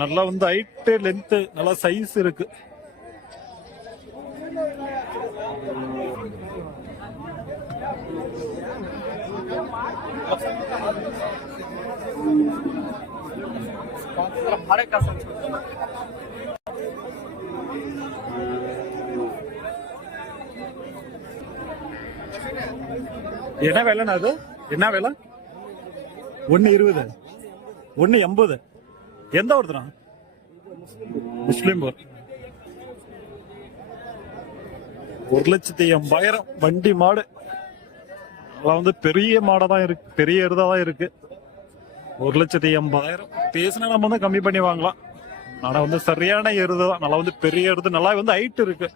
நல்லா வந்து height length நல்லா சைஸ் இருக்கு. என்ன விலைண்ணா அது? என்ன விலை? 1.20 1.80. எந்த ஒருத்தரா? முஸ்லீம் ஊர். 1,80,000 வண்டி மாடு. வந்து பெரிய மாடா தான் இருக்கு, பெரிய எருதா தான் இருக்கு. 1,80,000 பேசினா நம்ம வந்து கம்மி பண்ணி வாங்கலாம். ஆனா வந்து சரியான எருது தான், நல்லா வந்து பெரிய எருது, நல்லா வந்து ஹைட் இருக்கு.